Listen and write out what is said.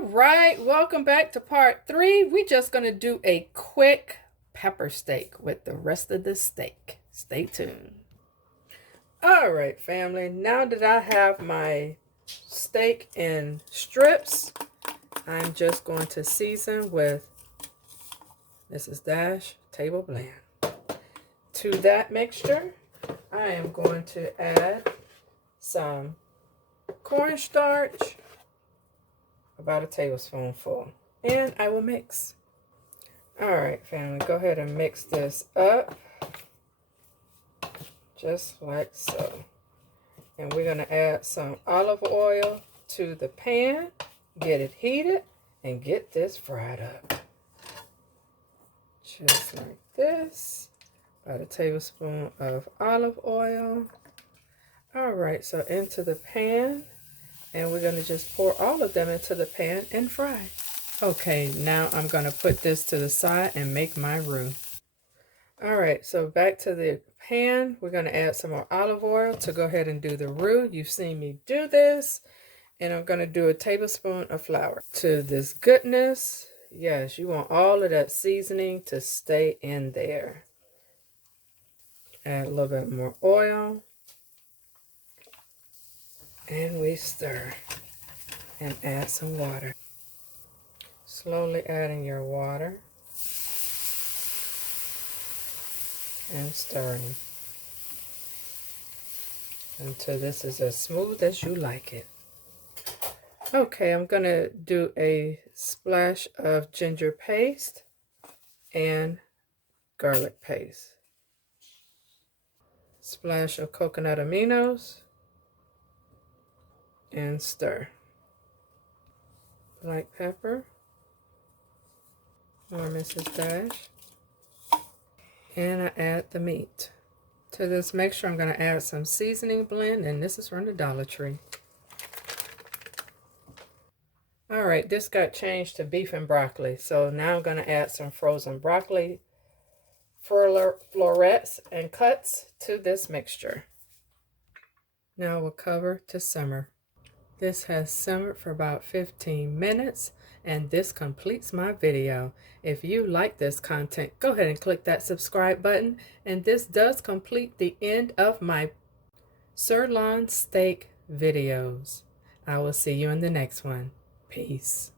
All right, welcome back to part 3. We're just going to do a quick pepper steak with the rest of the steak. Stay tuned. All right, family, now that I have my steak in strips, I'm just going to season with Mrs. Dash Table Blend. To that mixture, I am going to add some cornstarch, about a tablespoonful, and I will mix. All right, family, go ahead and mix this up just like so. And we're going to add some olive oil to the pan, get it heated, and get this fried up. Just like this. About a tablespoon of olive oil. All right, so into the pan, and we're going to just pour all of them into the pan and fry. Okay, now I'm going to put this to the side and make my roux. All right, so back to the pan, we're going to add some more olive oil to go ahead and do the roux. You've seen me do this, and I'm going to do a tablespoon of flour to this goodness. Yes, you want all of that seasoning to stay in there. Add a little bit more oil, and we stir and add some water. Slowly adding your water and stirring until this is as smooth as you like it. Okay, I'm going to do a splash of ginger paste and garlic paste. Splash of coconut aminos and stir. Black pepper, more Mrs. Dash, and I add the meat. To this mixture, I'm going to add some seasoning blend, and this is from the Dollar Tree. All right, this got changed to beef and broccoli, so now I'm going to add some frozen broccoli florets and cuts to this mixture. Now we'll cover to simmer. This has simmered for about 15 minutes, and this completes my video. If you like this content, go ahead and click that subscribe button, and this does complete the end of my sirloin steak videos. I will see you in the next one. Peace.